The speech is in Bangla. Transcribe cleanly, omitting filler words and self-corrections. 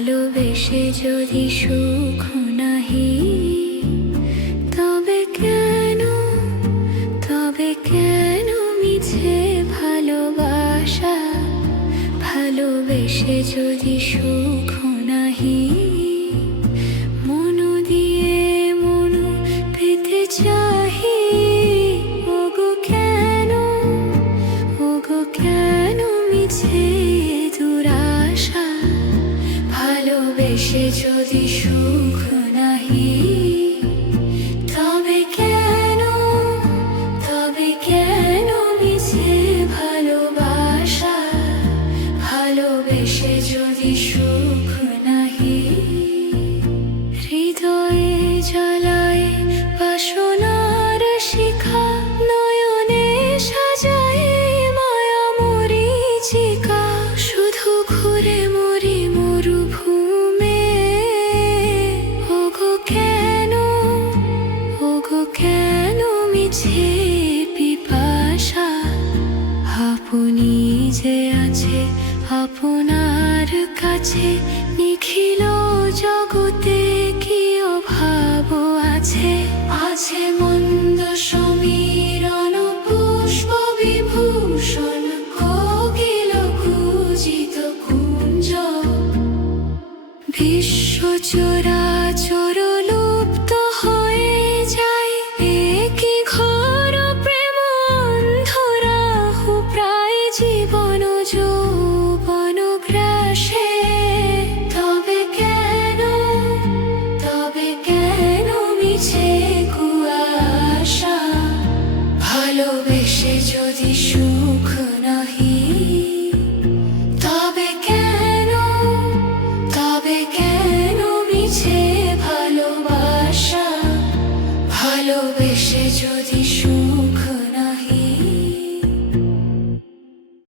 ভালোবেসে যদি সুখ নাহি, তবে কেন মিছে ভালোবাসা? ভালোবেসে যদি সুখ নাহি, মন দিয়ে মন পেতে চাহি। ওগো কেন মিছে দুরাশা? ভালোবেসে যদি সুখ নাহি, তবে কেন মিছে ভালোবাসা? ভালোবেসে যদি সুখ নাহি, হৃদয়ে জ্বালায় বাসনার শিখা, নয়নে সাজায় মায়া মরীচিকা। শুধু ঘুরে মরি মরুভূমে। ওগো কেন মিছে পিপাসা? আপনি যে আছে আপনার কাছে, নিখিল জগতে কি অভাব আছে? আছে মন্দ সমীরণ পুষ্প বিভূষণ, কোকিল কূজিত কুঞ্জ। বিশ্ব চরাচর লুপ্ত হয়ে যায়, একই ঘোর প্রেম অন্ধরাহু প্রায় জীবন যৌবন গ্রাসে। তবে কেন মিছে কুয়াশা? ভালোবেসে যদি সুখ নাহি, তবে কেন মিছে ভালোবাসা? ভালোবেসে যদি সুখ